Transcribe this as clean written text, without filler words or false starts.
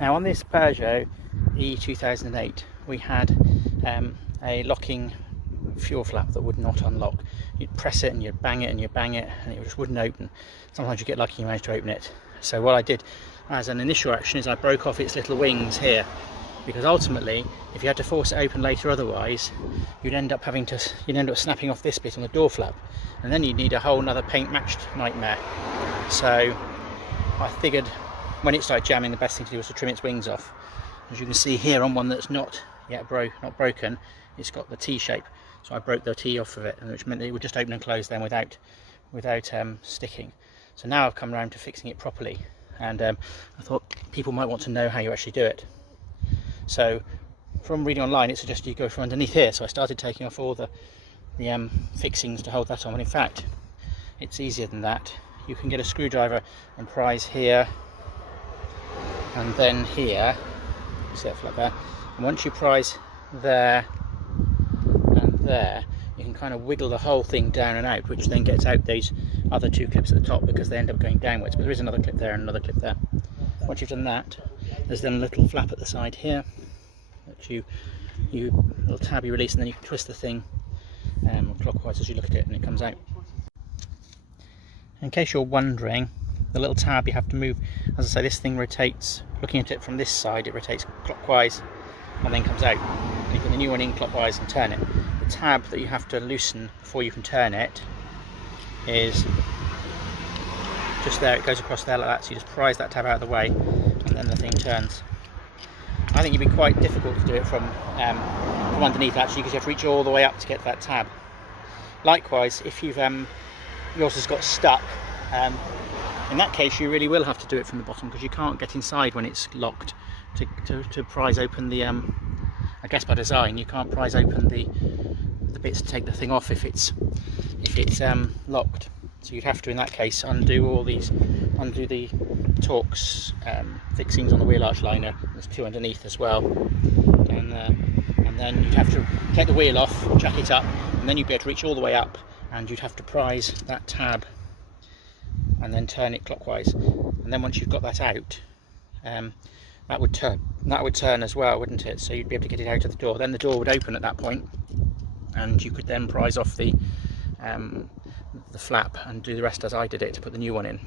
Now on this Peugeot e-2008 we had a locking fuel flap that would not unlock. You'd press it and you'd bang it and you'd bang it and it just wouldn't open. Sometimes you get lucky, you manage to open it. So what I did as an initial action is I broke off its little wings here, because ultimately if you had to force it open later otherwise, you'd end up snapping off this bit on the door flap, and then you'd need a whole other paint matched nightmare. So I figured when it started jamming, the best thing to do was to trim its wings off. As you can see here on one that's not yet broken, it's got the T shape, so I broke the T off of it, which meant that it would just open and close then without sticking. So now I've come around to fixing it properly, and I thought people might want to know how you actually do it. So from reading online, it suggested you go from underneath here, so I started taking off all the fixings to hold that on, but in fact it's easier than that. You can get a screwdriver and prise here and then here, see that flap there, and once you prise there and there, you can kind of wiggle the whole thing down and out, which then gets out these other two clips at the top, because they end up going downwards. But there is another clip there and another clip there. Once you've done that, there's then a little flap at the side here, which you little tab you release, and then you can twist the thing clockwise as you look at it, and it comes out. In case you're wondering, the little tab you have to move, as I say, this thing rotates, looking at it from this side, it rotates clockwise and then comes out. And you put the new one in clockwise and turn it. The tab that you have to loosen before you can turn it is just there, it goes across there like that, so you just prise that tab out of the way and then the thing turns. I think it'd be quite difficult to do it from underneath actually, because you have to reach all the way up to get that tab. Likewise, if you've yours has got stuck, in that case you really will have to do it from the bottom, because you can't get inside when it's locked to prise open the I guess by design you can't prise open the bits to take the thing off if it's locked. So you'd have to, in that case, undo the Torx fixings on the wheel arch liner. There's two underneath as well, and then you'd have to take the wheel off, jack it up, and then you'd be able to reach all the way up, and you'd have to prise that tab and then turn it clockwise. And then once you've got that out, that would turn as well, wouldn't it? So you'd be able to get it out of the door. Then the door would open at that point, and you could then prise off the flap and do the rest as I did it to put the new one in.